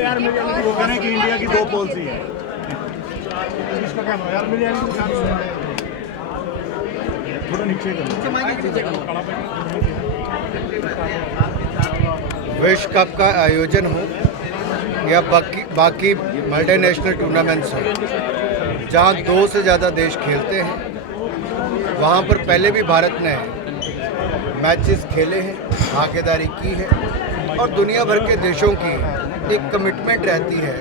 यार वो कह रहे हैं कि इंडिया की 2 पॉलिसी है। इसका क्या यार थोड़ा नीचे विश्व कप का आयोजन हो या बाकी मल्टीनेशनल टूर्नामेंट्स हो, जहां 2 से ज़्यादा देश खेलते हैं, वहां पर पहले भी भारत ने मैचेस खेले हैं, भागीदारी की है और दुनिया भर के देशों की एक कमिटमेंट रहती है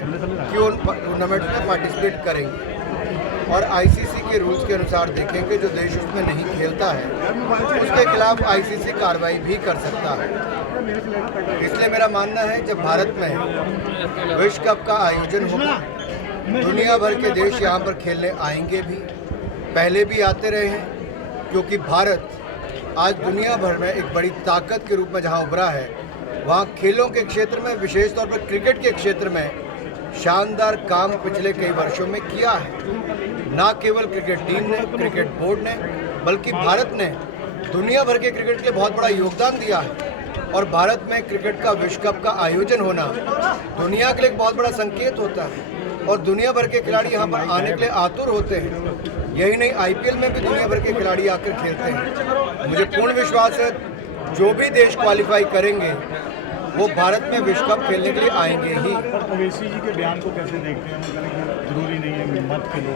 कि उन टूर्नामेंट्स में पार्टिसिपेट करेंगे और आईसीसी के रूल्स के अनुसार देखेंगे जो देश उसमें नहीं खेलता है उसके खिलाफ आईसीसी कार्रवाई भी कर सकता है। इसलिए मेरा मानना है जब भारत में विश्व कप का आयोजन होगा, दुनिया भर के देश यहाँ पर खेलने आएंगे भी, पहले भी आते रहे हैं, क्योंकि भारत आज दुनिया भर में एक बड़ी ताकत के रूप में जहाँ उभरा है, वहाँ खेलों के क्षेत्र में, विशेष तौर पर क्रिकेट के क्षेत्र में शानदार काम पिछले कई वर्षों में किया है। ना केवल क्रिकेट टीम ने, क्रिकेट बोर्ड ने, बल्कि भारत ने दुनिया भर के क्रिकेट के लिए बहुत बड़ा योगदान दिया है और भारत में क्रिकेट का विश्व कप का आयोजन होना दुनिया के लिए एक बहुत बड़ा संकेत होता है और दुनिया भर के खिलाड़ी यहाँ पर आने के लिए आतुर होते हैं। यही नहीं, आईपीएल में भी दुनिया भर के खिलाड़ी आकर खेलते हैं। मुझे पूर्ण विश्वास है जो भी देश क्वालिफाई करेंगे वो भारत में विश्व कप खेलने के लिए आएंगे ही। ओवैसी जी के बयान को कैसे देखते हैं? जरूरी नहीं है मत खेलो,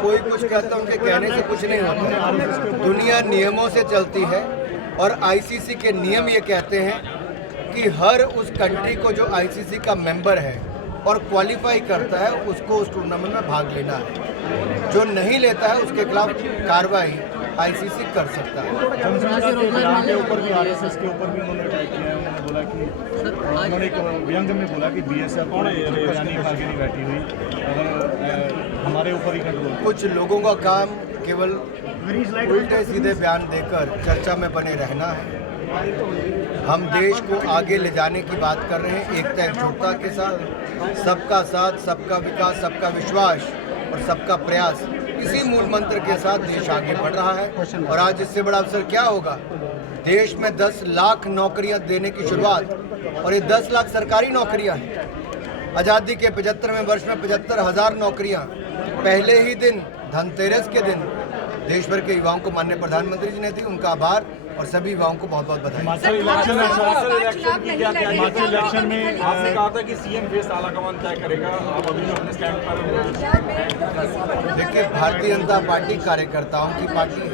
कोई कुछ कहता है, उनके कहने से कुछ नहीं होता। दुनिया नियमों से चलती है और आईसीसी के नियम ये कहते हैं कि हर उस कंट्री को जो आईसीसी का मेंबर है और क्वालिफाई करता है उसको उस टूर्नामेंट में भाग लेना है। जो नहीं लेता है उसके खिलाफ कार्रवाई आईसीसी कर सकता है। के ऊपर भी आरएसएस के ऊपर भी उन्होंने अटैक किया है। उन्होंने बोला कि उन्होंने एक व्यंग्य में बोला कि बीएसएफ यानी आगे नहीं बैठी हुई, अगर हमारे ऊपर ही कंट्रोल। कुछ लोगों का काम केवल उल्टे सीधे बयान देकर चर्चा में बने रहना है। हम देश को आगे ले जाने की बात कर रहे हैं, एकता एकजुटता के साथ, सबका साथ, सबका विकास, सबका विश्वास और सबका प्रयास, इसी मूल मंत्र के साथ देश आगे बढ़ रहा है। और आज इससे बड़ा अवसर क्या होगा? देश में 10 लाख नौकरियां देने की शुरुआत, और ये 10 लाख सरकारी नौकरियां हैं। आज़ादी के 75वें वर्ष में 75,000 नौकरियां। पहले ही दिन धनतेरस के दिन देश भर के युवाओं को माननीय प्रधानमंत्री जी ने दी, उनका आभार और सभी युवाओं को बहुत बहुत बधाई। हिमाचल इलेक्शन में आपने कहा था कि सीएम फेस आलाकमान तय करेगा, आप अभी अपने स्टैंड पर। देखिए, भारतीय जनता पार्टी कार्यकर्ताओं की पार्टी है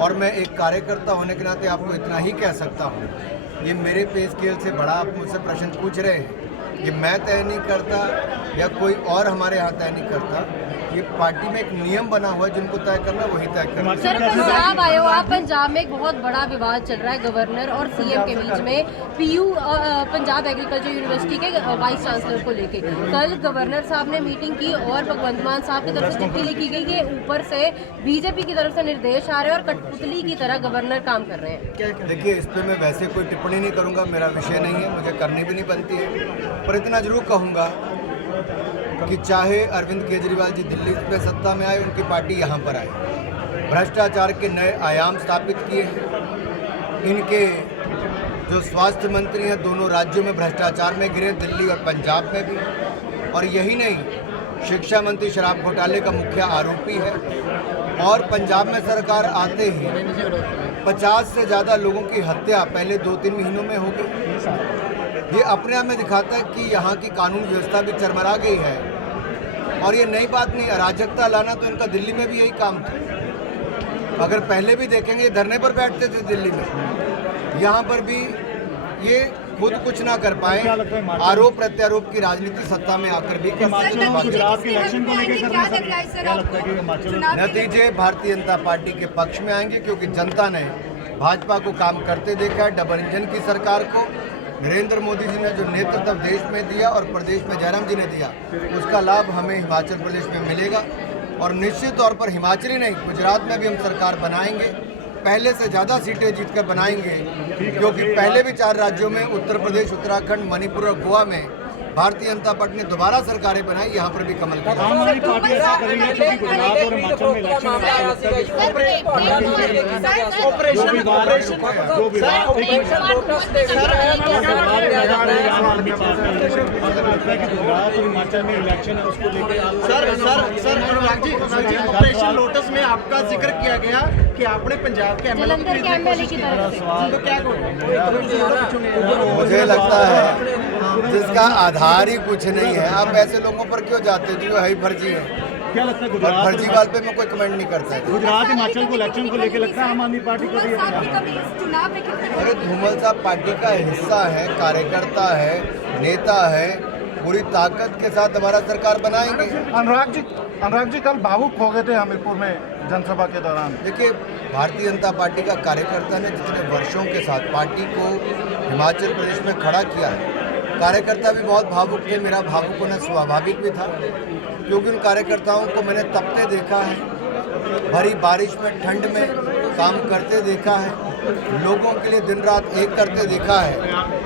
और मैं एक कार्यकर्ता होने के नाते आपको इतना ही कह सकता हूँ, ये मेरे पे स्केल से बड़ा आप मुझसे प्रश्न पूछ रहे हैं, ये मैं तय नहीं करता या कोई और हमारे यहाँ तय नहीं करता। ये पार्टी में एक नियम बना हुआ है, जिनको तय करना वही तय करना। सर, पंजाब आए हो आप, पंजाब में एक बहुत बड़ा विवाद चल रहा है गवर्नर और सीएम के बीच में, पीयू पंजाब एग्रीकल्चर यूनिवर्सिटी के वाइस चांसलर को लेके। कल गवर्नर साहब ने मीटिंग की और भगवंत मान साहब की तरफ से चिट्ठी लिखी गई कि ऊपर से बीजेपी की तरफ से निर्देश आ रहे हैं और कठपुतली की तरह गवर्नर काम कर रहे हैं। देखिए, इस पर मैं वैसे कोई टिप्पणी नहीं करूँगा, मेरा विषय नहीं है, मुझे करनी भी नहीं बनती है, पर इतना जरूर कहूँगा कि चाहे अरविंद केजरीवाल जी दिल्ली में सत्ता में आए, उनकी पार्टी यहाँ पर आई, भ्रष्टाचार के नए आयाम स्थापित किए हैं। इनके जो स्वास्थ्य मंत्री हैं दोनों राज्यों में भ्रष्टाचार में गिरे, दिल्ली और पंजाब में भी। और यही नहीं, शिक्षा मंत्री शराब घोटाले का मुख्य आरोपी है और पंजाब में सरकार आते ही 50 से ज़्यादा लोगों की हत्या पहले 2-3 महीनों में हो गई। ये अपने आप में दिखाता है कि यहाँ की कानून व्यवस्था भी चरमरा गई है और ये नई बात नहीं, अराजकता लाना तो इनका दिल्ली में भी यही काम था। अगर पहले भी देखेंगे धरने पर बैठते थे दिल्ली में, यहाँ पर भी ये खुद कुछ ना कर पाए, आरोप प्रत्यारोप की राजनीति सत्ता में आकर भी। नतीजे भारतीय जनता पार्टी के पक्ष में आएंगे, क्योंकि जनता ने भाजपा को काम करते देखा है। डबल इंजन की सरकार को नरेंद्र मोदी जी ने जो नेतृत्व देश में दिया और प्रदेश में जयराम जी ने दिया, उसका लाभ हमें हिमाचल प्रदेश में मिलेगा और निश्चित तौर पर हिमाचली नहीं, गुजरात में भी हम सरकार बनाएंगे, पहले से ज़्यादा सीटें जीतकर बनाएंगे, क्योंकि पहले भी 4 राज्यों में, उत्तर प्रदेश, उत्तराखंड, मणिपुर और गोवा में भारतीय जनता पार्टी ने दोबारा सरकारें बनाई, यहाँ पर भी कमल की आम आदमी पार्टी ऐसा कर रही है क्योंकि गुजरात और हिमाचल में इलेक्शन है, आपको लगता है कि जो विवाद है आम आदमी पार्टी, आपको लगता है कि गुजरात और हिमाचल में इलेक्शन है उसको लेकर sir Anurag ji operation lotus में आपका जिक्र किया गया कि आपने पंजाब के एमएलए जलंधर के एमएलए की तरफ से तो क्या कहोगे? मुझे लगता है जिसका आधार ही कुछ नहीं है, आप ऐसे लोगों पर क्यों जाते हो जो है ही फर्जी है। क्या लगता है और गुजरात फर्जीवाल पे मैं कोई कमेंट नहीं करता। गुजरात हिमाचल को इलेक्शन को लेकर लगता है आम आदमी पार्टी को भी ये अरे धूमल साहब पार्टी का हिस्सा है, कार्यकर्ता है, नेता है, पूरी ताकत के साथ हमारा सरकार बनाएंगे। अनुराग जी कल भावुक हो गए थे हमीरपुर में जनसभा के दौरान। देखिए भारतीय जनता पार्टी का कार्यकर्ता ने जितने वर्षों के साथ पार्टी को हिमाचल प्रदेश में खड़ा किया है, कार्यकर्ता भी बहुत भावुक थे। मेरा भावुक होना स्वाभाविक भी था क्योंकि उन कार्यकर्ताओं को मैंने तपते देखा है, भरी बारिश में, ठंड में काम करते देखा है, लोगों के लिए दिन रात एक करते देखा है।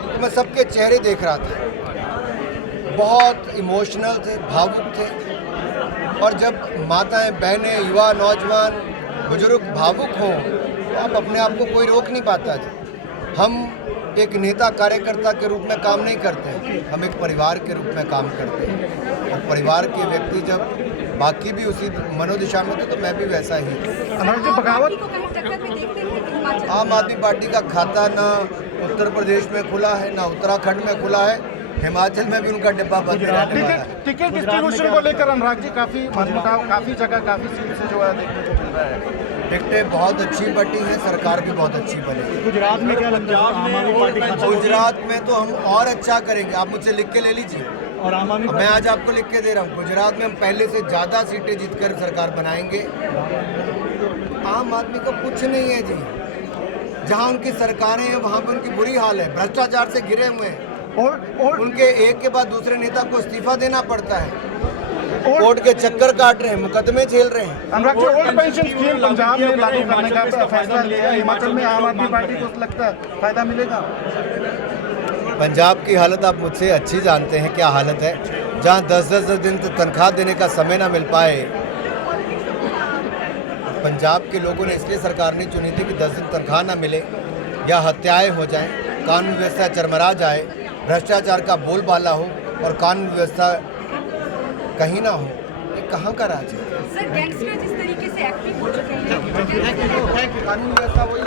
तो मैं सबके चेहरे देख रहा था, बहुत इमोशनल थे, भावुक थे। और जब माताएं, बहनें, युवा, नौजवान, बुजुर्ग भावुक हों तो आप अपने आप को कोई रोक नहीं पाता जी। हम एक नेता कार्यकर्ता के रूप में काम नहीं करते, हम एक परिवार के रूप में काम करते हैं। और परिवार के व्यक्ति जब बाकी भी उसी मनोदिशा में थे तो मैं भी वैसा ही। अनुराग जी बगावत आम आदमी पार्टी का खाता ना उत्तर प्रदेश में खुला है, ना उत्तराखंड में खुला है, हिमाचल में भी उनका डिब्बा बंद रहने वाला है। टिकट डिस्ट्रीब्यूशन को लेकर अनुराग जी काफी मनमुटाव काफी जगह काफी सीट से जो है देखने को मिल रहा है। टिकटें बहुत अच्छी बटी हैं, सरकार भी बहुत अच्छी बनी। गुजरात में क्या लगता है आम आदमी पार्टी खाता होगी? गुजरात में तो हम और अच्छा करेंगे, आप मुझसे लिख के ले लीजिए। और आम आदमी मैं आज आपको लिख के दे रहा हूँ, गुजरात में हम पहले से ज़्यादा सीटें जीतकर सरकार बनाएंगे। आम आदमी का कुछ नहीं है जी, जहाँ उनकी सरकारें हैं वहाँ पर उनकी बुरी हाल है, भ्रष्टाचार से घिरे हुए हैं। और उनके एक के बाद दूसरे नेता को इस्तीफा देना पड़ता है, कोर्ट के चक्कर काट रहे हैं, मुकदमे झेल रहे हैं। Anurag ji old pension scheme Punjab में लागू करने का फैसला लिया है, हिमाचल में आम आदमी पार्टी को लगता है फायदा मिलेगा। पंजाब की हालत आप मुझसे अच्छी जानते हैं क्या हालत है, जहाँ 10-10 दिन तक तनख्वाह देने का समय ना मिल पाए। पंजाब के लोगों ने इसलिए सरकार नहीं चुनी थी कि 10 दिन तनख्वाह ना मिले या हत्याएं हो जाएं, कानून व्यवस्था चरमरा जाए, भ्रष्टाचार का बोलबाला हो और कानून व्यवस्था कहीं ना हो। ये कहाँ का राज है? सर गैंगस्टर जिस तरीके से एक्टिव हो चुके हैं, कानून व्यवस्था वही